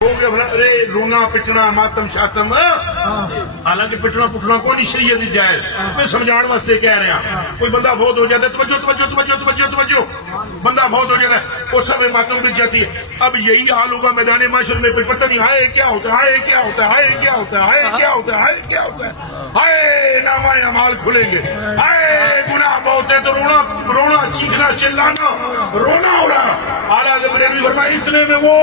ارے رونا پٹنا ماتم شاتم حالانکہ پٹنا پٹنا کو نہیں شریعت جائز میں سمجھان واسطے کہہ رہا کوئی بندہ بہت ہو جاتا ہے توجہ توجہ توجہ توجہ توجہ بندہ بہت ہو جاتا ہے وہ سب ماتم بچ جاتی ہے. اب یہی حال ہوگا میدان معاشر میں پھر پتہ نہیں ہائے کیا ہوتا ہے ہائے کیا ہوتا ہے ہائے کیا ہوتا ہے ہائے کیا ہوتا ہے ہائے کیا ہوتا ہے ہائے نامہ اعمال کھلیں گے ہائے گناہ بہت ہے تو رونا رونا چیخنا چلانا رونا ہو رہا. اعلیٰ حضرت نے بھی فرمایا اتنے میں وہ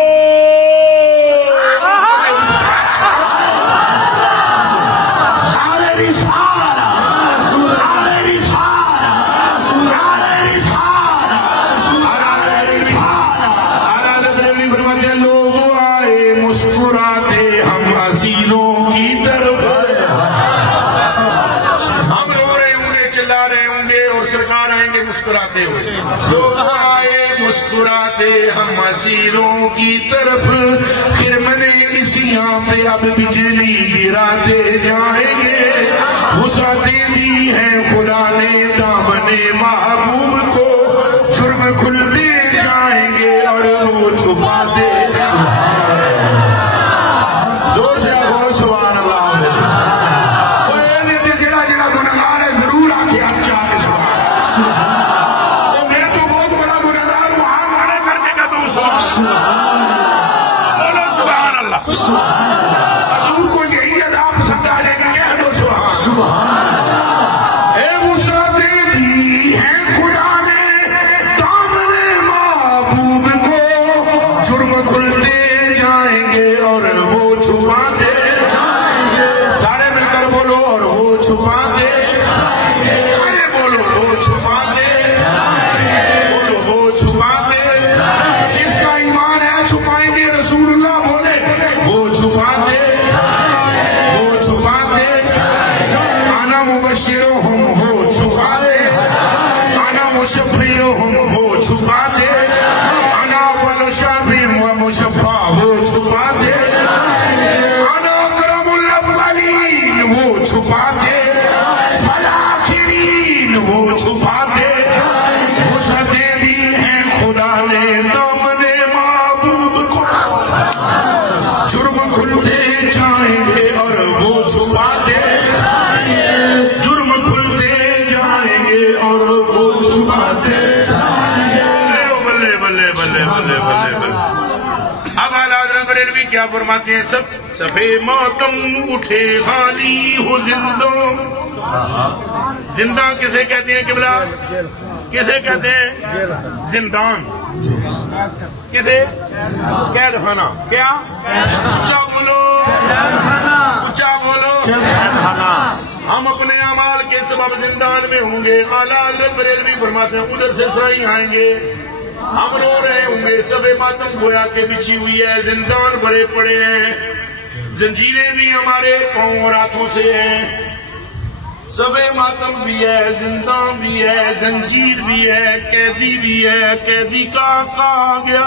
مسکراتے ہم اسیروں کی طرف خرمن اسیاں پہ اب بجلی گراتے جائیں گے. وسعتیں دی ہیں خدا نے دامن محبوب کو جرم کھلتے جائیں گے اور وہ چھپاتے زور سے آگو سبحان اللہ سوئے جڑا جڑا گناہگار ہے ضرور آکے اچھا ہے سبحان حضور کو یہی ادا پسند آ جائے گا کہہ دو سبحان اے وسعتیں دی ہیں خدا نے دامن محبوب کو جرم کھلتے جائیں گے اور وہ چھپاتے جائیں گے. سارے مل کر بولو اور وہ چھپاتے جائیں گے. سارے بولو وہ چھپاتے بولو وہ چھپاتے. جس کا ایمان ہے چھپائیں گے رسول اللہ بولے وہ چھپاتے وہ چھپاتے. انا مبشرہم وہ چھپاتے انا مشفیہم وہ چھپاتے انا اول شافع و مشفع وہ چھپاتے انا اکرم الاولین وہ چھپاتے والآخرین وہ چھپاتے. وسعتیں دی ہیں خدا نے دامن محبوب کو جرم کھلتے جائیں گے اور وہ چھپاتے جرم کھلتے جائیں گے اور وہ چھپاتے جائیں گے. بلے بلے بلے بلے بلے بلے. اب اعلیٰ حضرت بریلوی کیا فرماتے ہیں سب صفے ماتم اٹھے خالی ہو زندہ. زندہ کسے کہتے ہیں قبلہ کسے کہتے ہیں زندان کسے قید خانہ کیا اونچا بولو اونچا بولو ہم اپنے اعمال کے سبب زندان میں ہوں گے. اعلیٰ حضرت بریلوی فرماتے ہیں ادھر سے سائیں آئیں گے ہم رو رہے ہوں گے سب ماتم گویا کے بچھی ہوئی ہے زندان بھرے پڑے ہیں زنجیریں بھی ہمارے پاؤں اور ہاتھوں سے ہیں سب ماتم بھی ہے زندان بھی ہے زنجیر بھی ہے قیدی بھی ہے قیدی کا کہا گیا.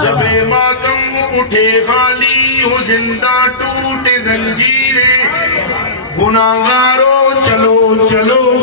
سب ماتم اٹھے خالی ہو زندہ ٹوٹے زنجیریں گناہگارو چلو چلو